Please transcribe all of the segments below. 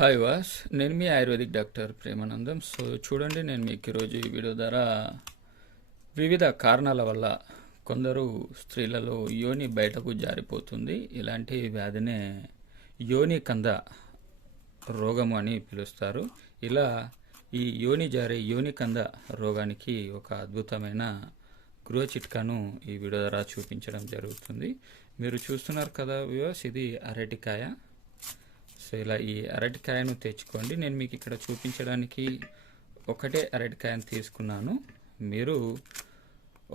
Hi వాస్ నేను మీ ఆయుర్వేదిక్ డాక్టర్ ప్రేమానందం. సో చూడండి నేను మీకు ఈరోజు ఈ వీడియో ద్వారా వివిధ కారణాల వల్ల కొందరు స్త్రీలలో యోని బయటకు జారిపోతుంది. ఇలాంటి వ్యాధినే యోని కంద రోగము అని పిలుస్తారు. ఇలా ఈ యోని జారే యోని కంద రోగానికి ఒక అద్భుతమైన గృహ చిట్కాను ఈ వీడియో ద్వారా చూపించడం జరుగుతుంది. మీరు చూస్తున్నారు కదా వ్యూస్ ఇది అరటికాయ. సో ఇలా ఈ అరటికాయను తెచ్చుకోండి. నేను మీకు ఇక్కడ చూపించడానికి ఒకటే అరటికాయను తీసుకున్నాను. మీరు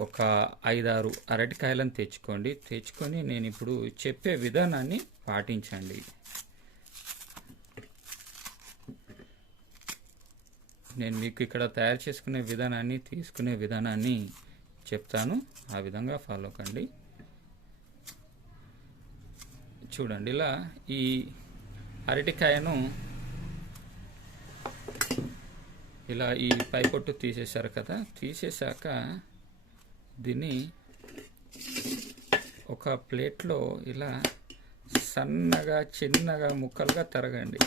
ఒక ఐదారు అరటికాయలను తెచ్చుకోండి. తెచ్చుకొని నేను ఇప్పుడు చెప్పే విధానాన్ని పాటించండి. నేను మీకు ఇక్కడ తయారు చేసుకునే విధానాన్ని తీసుకునే విధానాన్ని చెప్తాను. ఆ విధంగా ఫాలో కండి. చూడండి ఇలా ఈ అరటికాయను ఇలా ఈ పైపొట్టు తీసేశారు కదా. తీసేశాక దీన్ని ఒక ప్లేట్లో ఇలా సన్నగా చిన్నగా ముక్కలుగా తరగండి.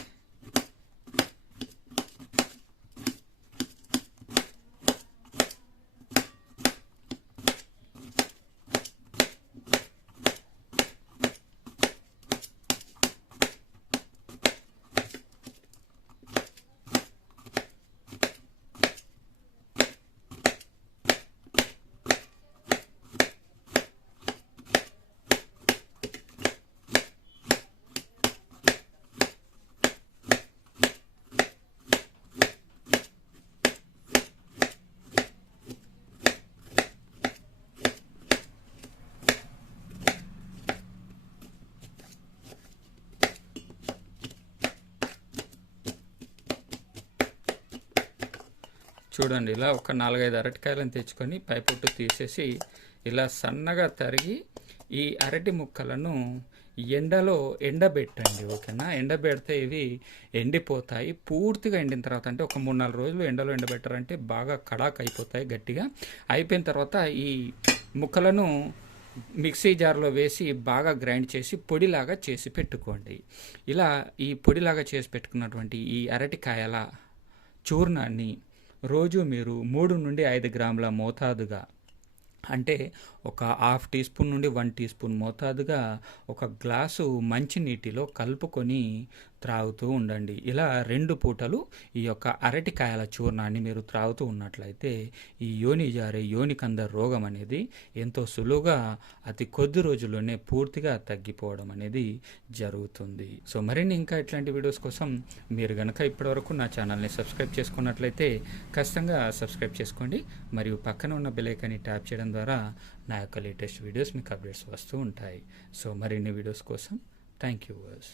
చూడండి ఇలా ఒక నాలుగైదు అరటికాయలను తెచ్చుకొని పైపొట్టు తీసేసి ఇలా సన్నగా తరిగి ఈ అరటి ముక్కలను ఎండలో ఎండబెట్టండి ఓకేనా? ఎండబెడితే ఇవి ఎండిపోతాయి. పూర్తిగా ఎండిన తర్వాత అంటే ఒక మూడు నాలుగు రోజులు ఎండలో ఎండబెట్టారంటే బాగా కడాక్ అయిపోతాయి గట్టిగా. అయిపోయిన తర్వాత ఈ ముక్కలను మిక్సీ జార్లో వేసి బాగా గ్రైండ్ చేసి పొడిలాగా చేసి పెట్టుకోండి. ఇలా ఈ పొడిలాగా చేసి పెట్టుకున్నటువంటి ఈ అరటికాయల చూర్ణాన్ని రోజు మీరు మూడు నుండి ఐదు గ్రాముల మోతాదుగా అంటే ఒక హాఫ్ టీ స్పూన్ నుండి వన్ టీ స్పూన్ మోతాదుగా ఒక గ్లాసు మంచినీటిలో కలుపుకొని త్రాగుతూ ఉండండి. ఇలా రెండు పూటలు ఈ యొక్క అరటికాయల చూర్ణాన్ని మీరు త్రాగుతూ ఉన్నట్లయితే ఈ యోని జారే యోని కంద రోగం అనేది ఎంతో సులువుగా అతి కొద్ది రోజుల్లోనే పూర్తిగా తగ్గిపోవడం అనేది జరుగుతుంది. సో మరిన్ని ఇంకా ఇట్లాంటి వీడియోస్ కోసం మీరు కనుక ఇప్పటివరకు నా ఛానల్ని సబ్స్క్రైబ్ చేసుకున్నట్లయితే ఖచ్చితంగా సబ్స్క్రైబ్ చేసుకోండి. మరియు పక్కన ఉన్న బెలైకాన్ని ట్యాప్ చేయడం ద్వారా నా యొక్క లేటెస్ట్ వీడియోస్ మీకు అప్డేట్స్ వస్తూ ఉంటాయి. సో మరిన్ని వీడియోస్ కోసం థ్యాంక్ యూ వర్స్